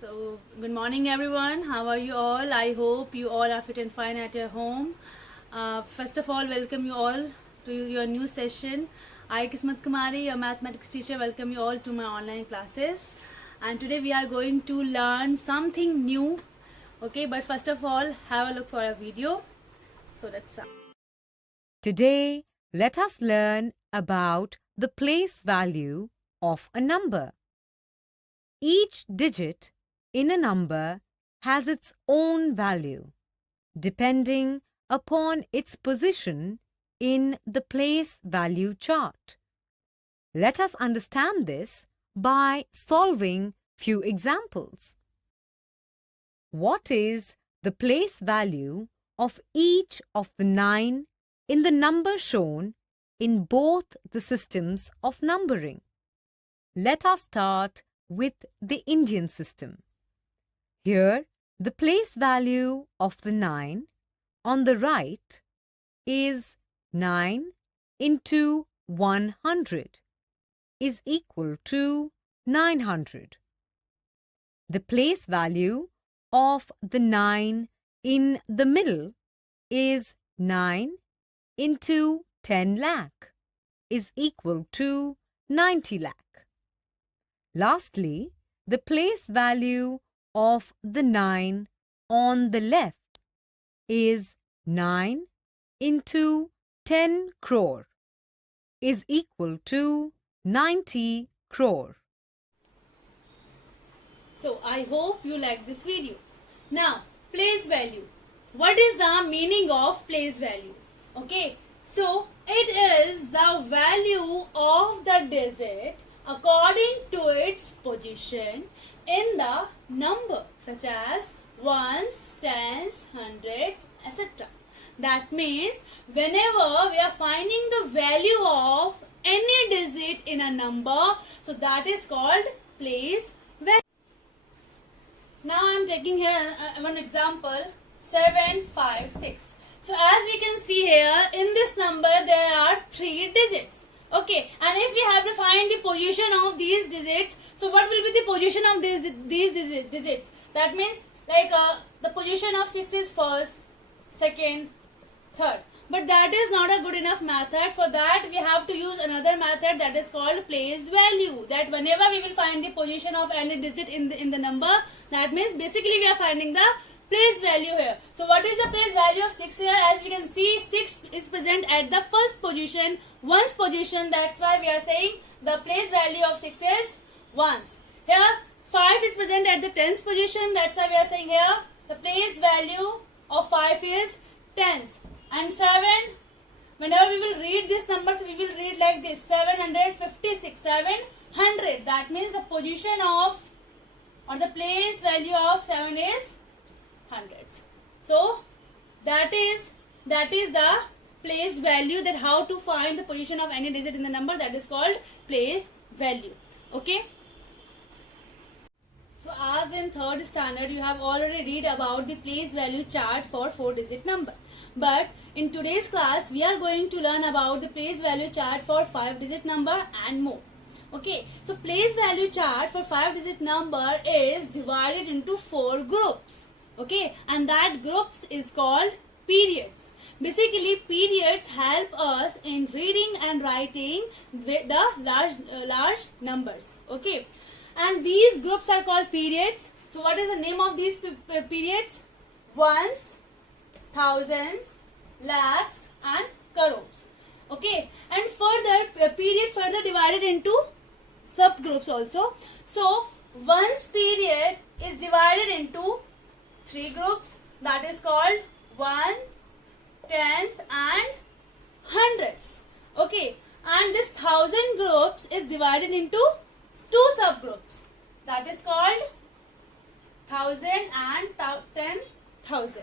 So, good morning everyone. How are you all? I hope you all are fit and fine at your home. First of all, welcome you all to your new session. I, Kismat Kumari, your mathematics teacher, welcome you all to my online classes. And today we are going to learn something new. Okay, but first of all, have a look for a video. So let's start. Today, let us learn about the place value of a number. Each digit in a number has its own value, depending upon its position in the place value chart. Let us understand this by solving few examples. What is the place value of each of the 9 in the number shown in both the systems of numbering? Let us start with the Indian system. Here, the place value of the 9 on the right is 9 into 100 is equal to 900. The place value of the 9 in the middle is 9 into 10 lakh is equal to 90 lakh. Lastly, the place value of the 9 on the left is 9 into 10 crore is equal to 90 crore. So I hope you like this video. Now, place value. What is the meaning of place value? Okay, so it is the value of the digit according to its position in the number, such as ones, tens, hundreds, etc. That means whenever we are finding the value of any digit in a number, so that is called place value. Now I am taking here one example, 756. So as we can see here, in this number there are 3 digits. Okay, and if we have to find the position of these digits, so what will be the position of these digits? That means like the position of 6 is first, second, third. But that is not a good enough method. For that we have to use another method, that is called place value. That whenever we will find the position of any digit in the number, that means basically we are finding the place value here. So what is the place value of 6 here? As we can see, 6 is present at the first position, ones position. That's why we are saying the place value of 6 is ones. Here 5 is present at the tens position. That's why we are saying here the place value of 5 is tens. And 7, whenever we will read these numbers, we will read like this, 756, 700. That means the position of or the place value of 7 is hundreds. So that is the place value, that how to find the position of any digit in the number, that is called place value. Okay. So as in 3rd standard, you have already read about the place value chart for 4-digit number. But in today's class, we are going to learn about the place value chart for 5-digit number and more. Okay, so place value chart for 5-digit number is divided into 4 groups. Okay, and that groups is called periods. Basically, periods help us in reading and writing the large numbers. Okay, and these groups are called periods. So what is the name of these periods? Ones, thousands, lakhs and crores. Okay, and further period further divided into subgroups also. So ones period is divided into 3 groups, that is called 1, tens and hundreds. Okay, and this 1000 groups is divided into 2 subgroups, that is called 1000 and 10,000.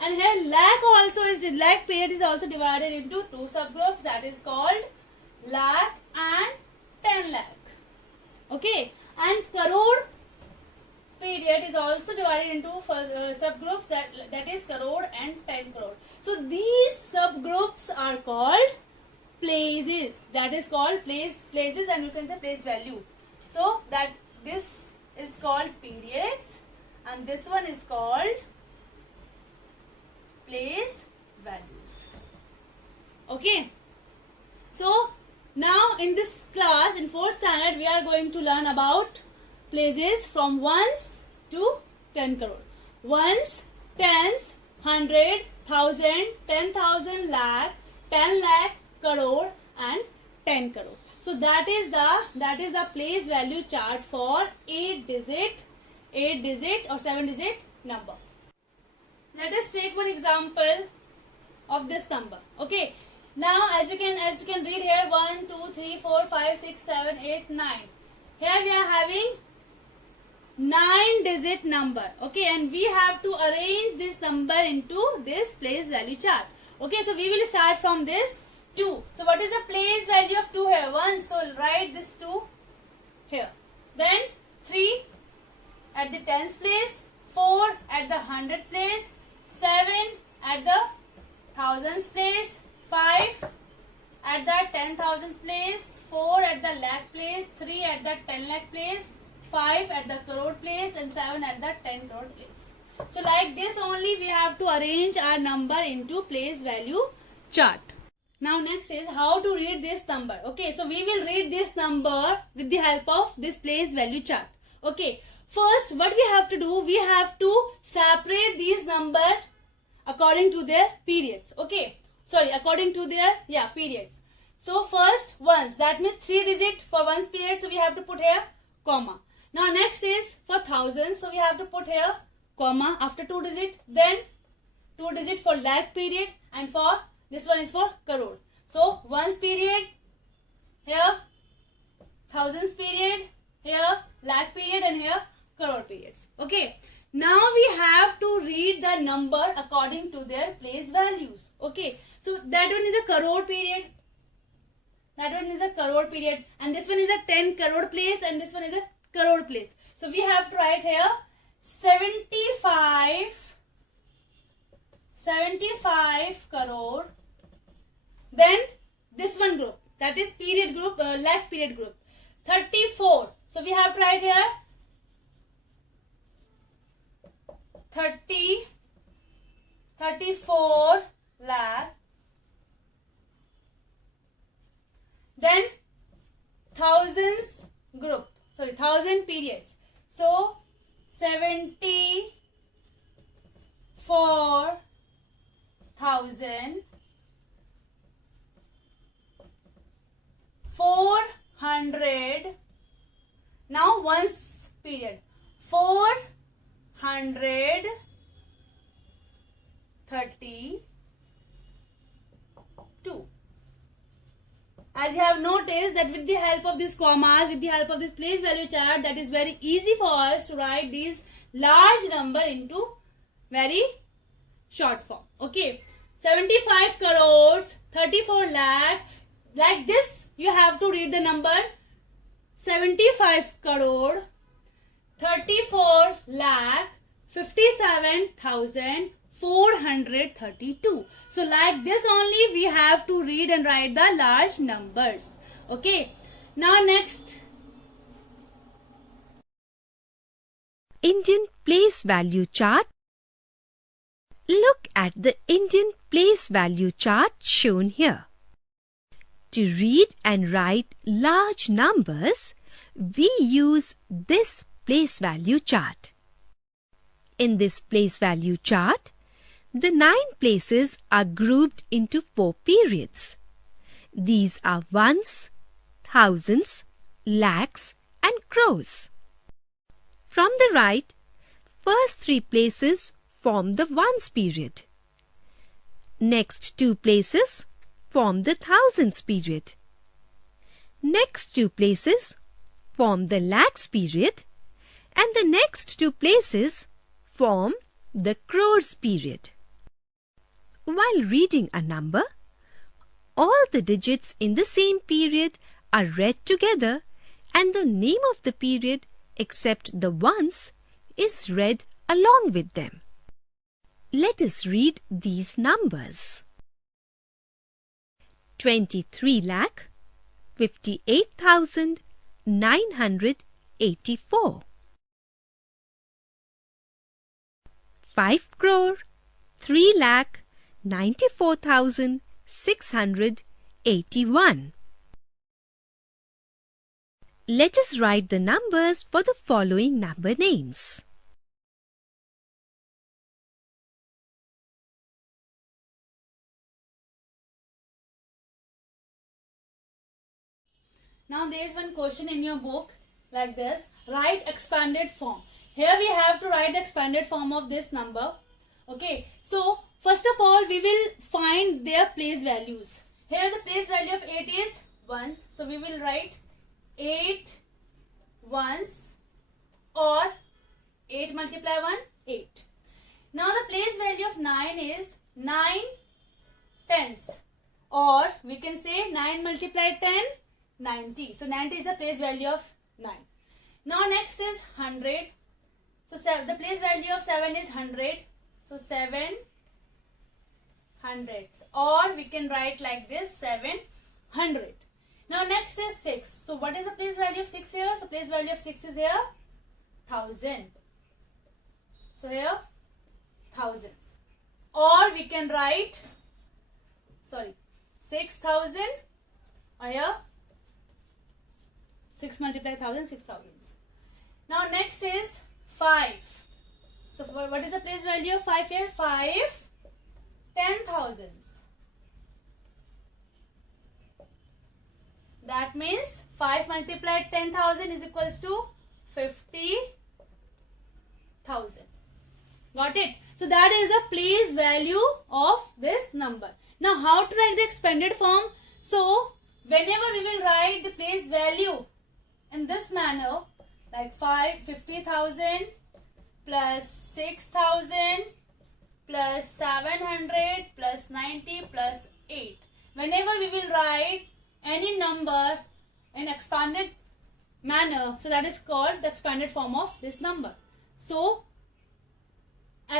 And here lakh period is also divided into 2 subgroups, that is called lakh and 10 lakh. Okay, and crore period is also divided into subgroups, that is crore and 10 crore. So these subgroups are called places, that is called places, and you can say place value. So that this is called periods and this one is called place values. Okay. So now in this class, in 4th standard, we are going to learn about places from 1s to 10 crore. 1s, 10s, 100, 1000, 10,000, lakh, 10 lakh, crore and 10 crore. So that is the place value chart for 8 digit or 7 digit number. Let us take one example of this number. Okay. Now as you can read here, 1, 2, 3, 4, 5, 6, 7, 8, 9. Here we are having 9 digit number. Okay, and we have to arrange this number into this place value chart. Okay, so we will start from this 2. So what is the place value of 2 here? 1. So write this 2 here. Then 3 at the tens place, 4 at the 100 place, 7 at the thousands place, 5 at the 10,000 place, 4 at the lakh place, 3 at the 10 lakh place, 5 at the crore place and 7 at the 10 crore place. So like this only we have to arrange our number into place value chart. Now next is how to read this number. Okay, so we will read this number with the help of this place value chart. Okay, first what we have to do, we have to separate these number according to their periods. Okay. Sorry, according to their periods. So first ones, that means 3 digit for ones period, so we have to put here comma. Now next is for thousands, so we have to put here comma after 2 digit. Then 2 digit for lakh period, and for this one is for crore. So ones period here, thousands period here, lakh period and here crore periods. Okay. Now we have to read the number according to their place values. Okay. So that one is a crore period. That one is a crore period. And this one is a 10 crore place and this one is a crore place. So we have to write here 75 crore. Then this one group. That is period group, lakh period group. 34. So we have to write here 34 lakh. Then thousands group, sorry, 1000 periods. So 74,000 400. Now ones period 432. As you have noticed that with the help of these commas, with the help of this place value chart, that is very easy for us to write these large number into very short form. Okay, 75 crores, 34 lakh. Like this, you have to read the number 75 crore, 34 lakh, 57,432. So like this only we have to read and write the large numbers. Okay. Now next. Indian place value chart. Look at the Indian place value chart shown here. To read and write large numbers, we use this place value chart. In this place value chart, the 9 places are grouped into 4 periods. These are ones, thousands, lakhs and crores. From the right, first 3 places form the ones period. Next 2 places form the thousands period. Next 2 places form the lakhs period, and the next 2 places form the crores period. While reading a number, all the digits in the same period are read together and the name of the period except the ones is read along with them. Let us read these numbers. 23 lakh 58,984. 5 crore 3,94,681. Let us write the numbers for the following number names. Now there is one question in your book like this. Write expanded form. Here we have to write the expanded form of this number. Okay. So first of all we will find their place values. Here the place value of 8 is ones. So we will write 8 ones or 8 multiply 1, 8. Now the place value of 9 is 9 tens, or we can say 9 multiply 10, 90. So 90 is the place value of 9. Now next is 100. So the place value of 7 is 100. So 7 hundreds, or we can write like this 700. Now next is 6. So what is the place value of 6 here? So place value of 6 is here 1000. So here thousands, or we can write 6,000, or here 6 multiply 1000, 6,000. Now next is 5. So what is the place value of 5 here? 5 10,000s. That means 5 multiplied 10,000 is equals to 50,000. Got it? So that is the place value of this number. Now how to write the expanded form? So whenever we will write the place value in this manner, like 50,000 plus 6,000 plus 700 plus 90 plus 8. Whenever we will write any number in expanded manner, so that is called the expanded form of this number. So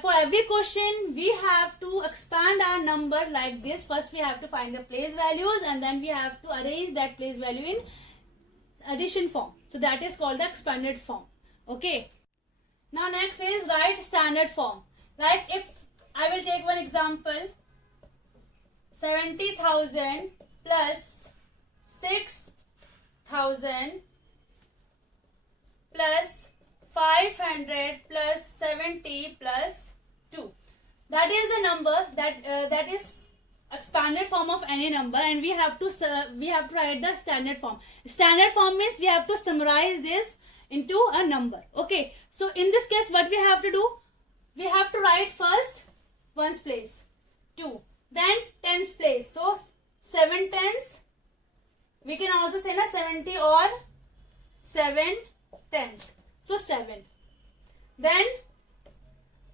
for every question we have to expand our number like this. First we have to find the place values, and then we have to arrange that place value in addition form. So that is called the expanded form. Okay. Now next is write standard form. Like if I will take one example, 70,000 plus 6,000 plus 500 plus 70 plus 2. That is the number that is expanded form of any number, and we have to write the standard form. Standard form means we have to summarize this into a number. Okay. So in this case, what we have to do? We have to write first ones place, 2, then tens place. So 7 tens. We can also say na 70 or 7 tens. So 7. Then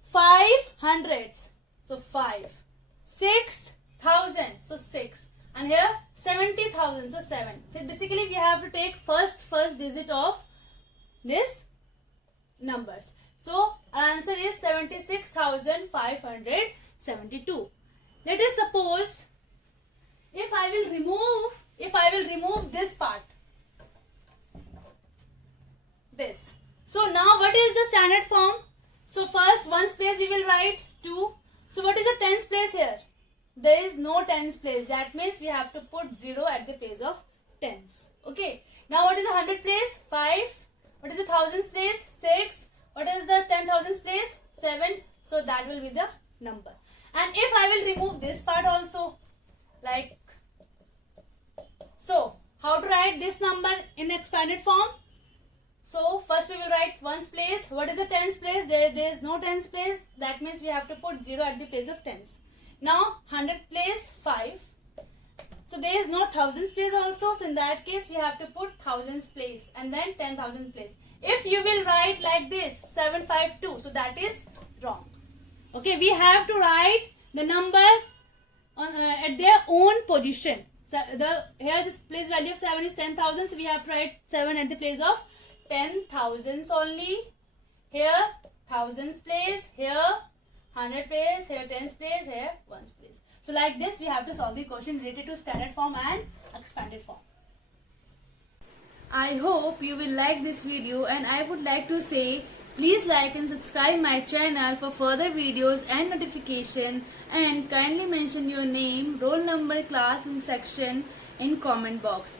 5 hundreds. So 5. 6,000. So 6. And here 70,000. So 7. So basically we have to take first digit of this numbers. So our answer is 76,572. Let us suppose if I will remove this part, this. So now what is the standard form? So first ones place we will write 2. So what is the tens place here? There is no tens place. That means we have to put 0 at the place of tens. Okay. Now what is the 100 place? 5. What is the thousands place? 6. What is the 10,000s place? 7. So that will be the number. And if I will remove this part also, like so, how to write this number in expanded form? So first we will write ones place. What is the tens place? There is no tens place. That means we have to put 0 at the place of tens. Now 100 place 5. So there is no thousands place also. So in that case we have to put thousands place and then 10,000 place. If you will write like this 752, so that is wrong. Okay, we have to write the number on at their own position. So here this place value of 7 is 10,000. So we have to write 7 at the place of 10,000s only. Here thousands place, here 100 place, here tens place, here ones place. So like this we have to solve the question related to standard form and expanded form. I hope you will like this video, and I would like to say Please like and subscribe my channel for further videos and notification, and kindly mention your name, roll number, class and section in comment box.